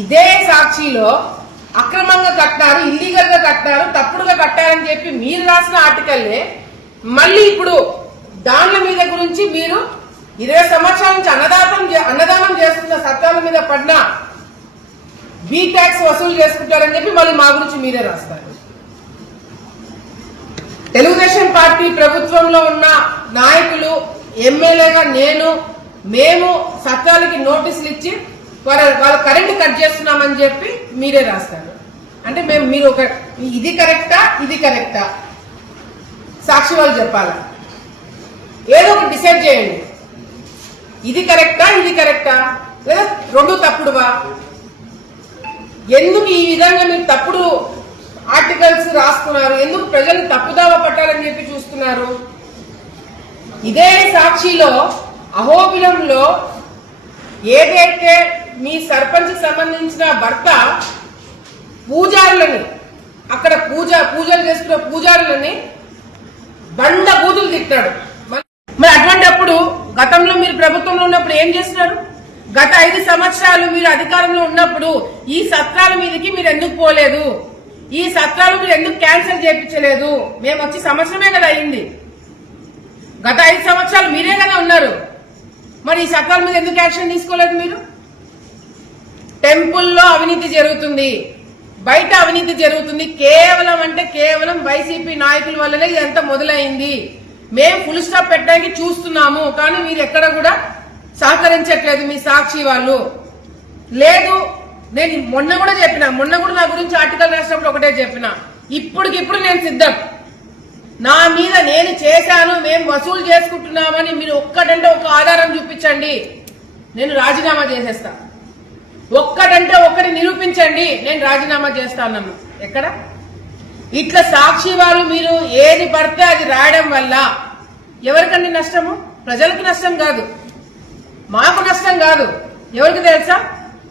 ఇదే సాక్షిలో అక్రమంగా కట్టారు, ఇల్లీగల్ గా కట్టారు, తప్పుడుగా కట్టారని చెప్పి మీరు రాసిన ఆర్టికల్లే మళ్ళీ ఇప్పుడు దానిల మీద గురించి మీరు 20 సంవత్సరాల నుంచి అన్నదానం చేస్తున్న సత్రాల మీద పడిన బీ ట్యాక్స్ వసూలు చేసుకుంటారని చెప్పి మళ్ళీ మా గురించి మీరే రాస్తారు. తెలుగుదేశం పార్టీ ప్రభుత్వంలో ఉన్న నాయకులు, ఎమ్మెల్యేగా మేము సత్రాలకి నోటీసులు ఇచ్చి వాళ్ళ కరెంట్ కట్ చేస్తున్నామని చెప్పి మీరే రాస్తారు. అంటే మీరు ఒక ఇది కరెక్టా సాక్షి వాళ్ళు చెప్పాలా? ఏదో ఒకటి డిసైడ్ చేయండి. ఇది కరెక్టా లేదా రెండు తప్పుడువా? ఎందుకు ఈ విధంగా మీరు తప్పుడు ఆర్టికల్స్ రాస్తున్నారు? ఎందుకు ప్రజలు తప్పుదావ పట్టాలని చెప్పి చూస్తున్నారు? ఇదే సాక్షిలో అహోబిలంలో ఏదైతే మీ సర్పంచ్ సంబంధించిన భర్త పూజారులని అక్కడ పూజలు చేసుకున్న పూజారులని బండ బూతులు తిట్టాడు. మరి అటువంటిప్పుడు గతంలో మీరు ప్రభుత్వంలో ఉన్నప్పుడు ఏం చేస్తున్నారు? గత 5 సంవత్సరాలు మీరు అధికారంలో ఉన్నప్పుడు ఈ సత్రాల మీదకి మీరు ఎందుకు పోలేదు? ఈ సత్రాలు మీరు ఎందుకు క్యాన్సిల్ చేయించలేదు? మేము వచ్చి సంవత్సరమే కదా అయింది. గత 5 సంవత్సరాలు మీరే కదా ఉన్నారు. మరి ఈ సత్రాల మీద ఎందుకు యాక్షన్ తీసుకోలేదు మీరు? టెంపుల్లో అవినీతి జరుగుతుంది, బయట అవినీతి జరుగుతుంది, కేవలం వైసీపీ నాయకుల వల్లనే ఇదంతా మొదలైంది. మేము ఫుల్ స్టాప్ పెట్టడానికి చూస్తున్నాము, కానీ మీరు ఎక్కడ కూడా సహకరించట్లేదు మీ సాక్షి వాళ్ళు. లేదు, నేను మొన్న కూడా నా గురించి ఆర్టికల్ రాసినప్పుడు ఒకటే చెప్పిన, ఇప్పటికిప్పుడు నేను సిద్ధం. నా మీద నేను చేశాను, మేము వసూలు చేసుకుంటున్నామని మీరు ఒక్కటంటే ఒక ఆధారం చూపించండి, నేను రాజీనామా చేసేస్తా. ఒక్కటంటే ఒక్కటి నిరూపించండి, నేను రాజీనామా చేస్తాను. ఎక్కడ ఇట్లా సాక్షి వాళ్ళు మీరు ఏది పడితే అది రాయడం వల్ల ఎవరికండి నష్టము? ప్రజలకు నష్టం కాదు, మాకు నష్టం కాదు. ఎవరికి తెలుసా?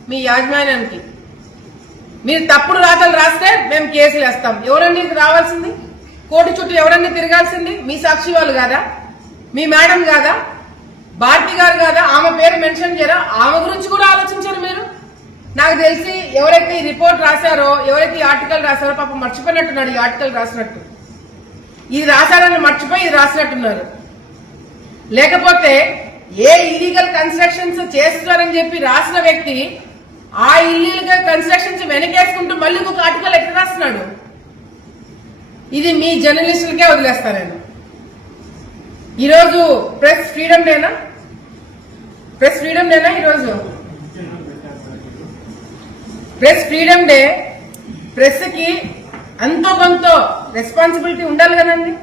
మీ యాజమాన్యానికి. మీరు తప్పుడు రాతలు రాస్తే మేము కేసులు వేస్తాం. ఎవరండి రావాల్సింది? కోటి చుట్టూ ఎవరన్నా తిరగాల్సింది? మీ సాక్షి వాళ్ళు కాదా? మీ మేడం కాదా? భారతి గారు కాదా? ఆమె పేరు మెన్షన్ చేయరా? ఆమె గురించి కూడా ఆలోచించారు మీరు. నాకు తెలిసి ఎవరైతే ఈ రిపోర్ట్ రాశారో, ఎవరైతే ఈ ఆర్టికల్ రాశారో పాపం మర్చిపోయినట్టున్నాడు. ఈ ఆర్టికల్ రాసినట్టు, ఇది రాశారని మర్చిపోయి ఇది రాసినట్టున్నారు. లేకపోతే ఏ ఇల్లీగల్ కన్స్ట్రక్షన్స్ చేస్తున్నారని చెప్పి రాసిన వ్యక్తి ఆ ఇల్లీగల్ కన్స్ట్రక్షన్స్ వెనకేసుకుంటూ మళ్ళీ ఒక ఆర్టికల్ ఎట్లా రాస్తున్నాడు? ఇది మీ జర్నలిస్టులకే వదిలేస్తా నేను. ఈరోజు ప్రెస్ ఫ్రీడమ్ డేనా? ఈరోజు ప్రెస్ ఫ్రీడమ్ డే. ప్రెస్ కి అంతో కొంత రెస్పాన్సిబిలిటీ ఉండాలి కదండి.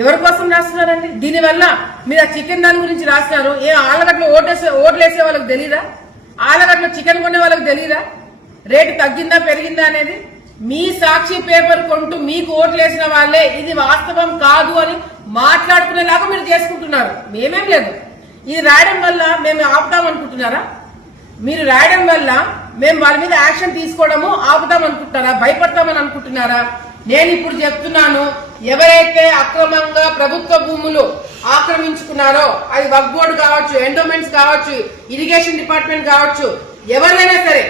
ఎవరి కోసం రాస్తున్నారండి? దీనివల్ల మీరు ఆ చికెన్ దాని గురించి రాస్తున్నారు. ఏ ఆలగడ్డలో ఓట్లు వేసే వాళ్ళకి తెలీదా? ఆలగడ్డలో చికెన్ కొనే వాళ్ళకి తెలీదా రేటు తగ్గిందా పెరిగిందా అనేది? మీ సాక్షి పేపర్ కొంటూ మీకు ఓట్లు వేసిన వాళ్ళే ఇది వాస్తవం కాదు అని మాట్లాడుకునేలాగా మీరు చేసుకుంటున్నారు. మేమేం లేదు. ఇది రాయడం వల్ల మేము ఆపుతాం అనుకుంటున్నారా? మీరు రాయడం వల్ల మేము వాళ్ళ మీద యాక్షన్ తీసుకోవడము ఆపుతాం అనుకుంటున్నారా? భయపడతామని అనుకుంటున్నారా? నేను ఇప్పుడు చెప్తున్నాను, ఎవరైతే అక్రమంగా ప్రభుత్వ భూములు ఆక్రమించుకున్నారో, అది వక్ఫ్ బోర్డు కావచ్చు, ఎండోమెంట్స్ కావచ్చు, ఇరిగేషన్ డిపార్ట్మెంట్ కావచ్చు, ఎవరైనా సరే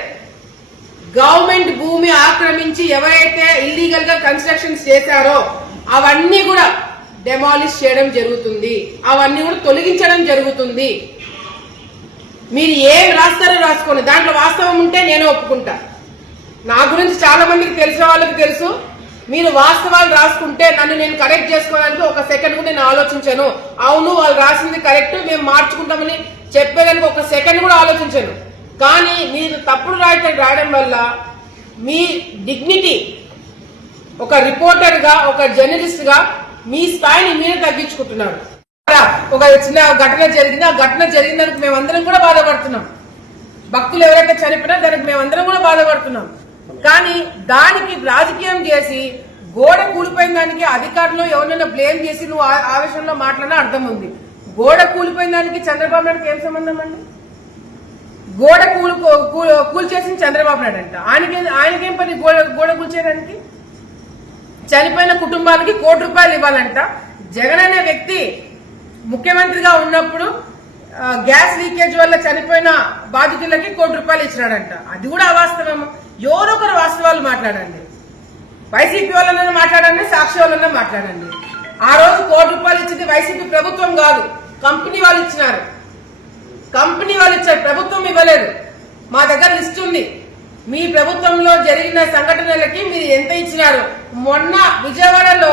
గవర్నమెంట్ భూమి ఆక్రమించి ఎవరైతే ఇల్లీగల్ గా కన్స్ట్రక్షన్స్ చేశారో అవన్నీ కూడా డెమాలిష్ చేయడం జరుగుతుంది, అవన్నీ కూడా తొలగించడం జరుగుతుంది. మీరు ఏం రాస్తారో రాసుకోండి, దాంట్లో వాస్తవం ఉంటే నేను ఒప్పుకుంటా. నా గురించి చాలా మందికి తెలిసిన వాళ్ళకి తెలుసు. మీరు వాస్తవాలు రాసుకుంటే నన్ను నేను కరెక్ట్ చేసుకోవడానికి ఒక సెకండ్ కూడా నేను ఆలోచించాను. అవును వాళ్ళు రాసింది కరెక్ట్, మేము మార్చుకుంటామని చెప్పేదానికి ఒక సెకండ్ కూడా ఆలోచించాను. కానీ మీరు తప్పుడు రాయడం వల్ల మీ డిగ్నిటీ, ఒక రిపోర్టర్ గా, ఒక జర్నలిస్ట్ గా మీ స్థాయిని మీరే తగ్గించుకుంటున్నారు. ఒక చిన్న ఘటన జరిగింది, ఆ ఘటన జరిగినందుకు మేమందరం కూడా బాధపడుతున్నాం. భక్తులు ఎవరైతే చనిపోయినా దానికి మేమందరం కూడా బాధపడుతున్నాం. కానీ దానికి రాజకీయం చేసి గోడ కూలిపోయిన దానికి అధికారులు ఎవరైనా బ్లేమ్ చేసి నువ్వు ఆవేశంలో మాట్లాడినా అర్థం ఉంది. గోడ కూలిపోయిన దానికి చంద్రబాబు నాయుడుకి ఏం సంబంధం అండి? గోడ కూల్చేసింది చంద్రబాబు నాయుడు అంట. ఆయనకేం పని గోడ కూల్చేయడానికి? చనిపోయిన కుటుంబానికి ₹1 కోటి ఇవ్వాలంట. జగన్ అనే వ్యక్తి ముఖ్యమంత్రిగా ఉన్నప్పుడు గ్యాస్ లీకేజ్ వల్ల చనిపోయిన బాధితులకి ₹1 ఇచ్చినాడంట. అది కూడా అవాస్తవము. ఎవరో ఒకరు వాస్తవాలు మాట్లాడండి. వైసీపీ వాళ్ళన్నా మాట్లాడండి, సాక్షి వాళ్ళన్నా మాట్లాడండి. ఆ రోజు ₹1 ఇచ్చింది వైసీపీ ప్రభుత్వం కాదు, కంపెనీ వాళ్ళు ఇచ్చినారు. కంపెనీ వాళ్ళు ఇచ్చారు, ప్రభుత్వం ఇవ్వలేదు. మా దగ్గర లిస్ట్ ఉంది. మీ ప్రభుత్వంలో జరిగిన సంఘటనలకి మీరు ఎంత ఇచ్చినారు. మొన్న విజయవాడలో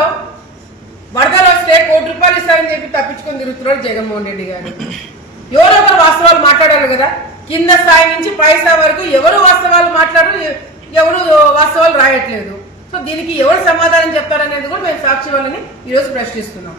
వరదలు వస్తే ₹1 ఇస్తారని చెప్పి తప్పించుకొని తిరుగుతున్నాడు జగన్మోహన్ రెడ్డి గారు. ఎవరో ఒకరు వాస్తవాలు మాట్లాడాలి కదా. కింద స్థాయి నుంచి పై స్థాయి వరకు ఎవరు వాస్తవాలు మాట్లాడరు, ఎవరు వాస్తవాలు రాయట్లేదు. సో దీనికి ఎవరు సమాధానం చెప్తారనేది కూడా మేము సాక్షి వాళ్ళని ఈరోజు ప్రశ్నిస్తున్నాం.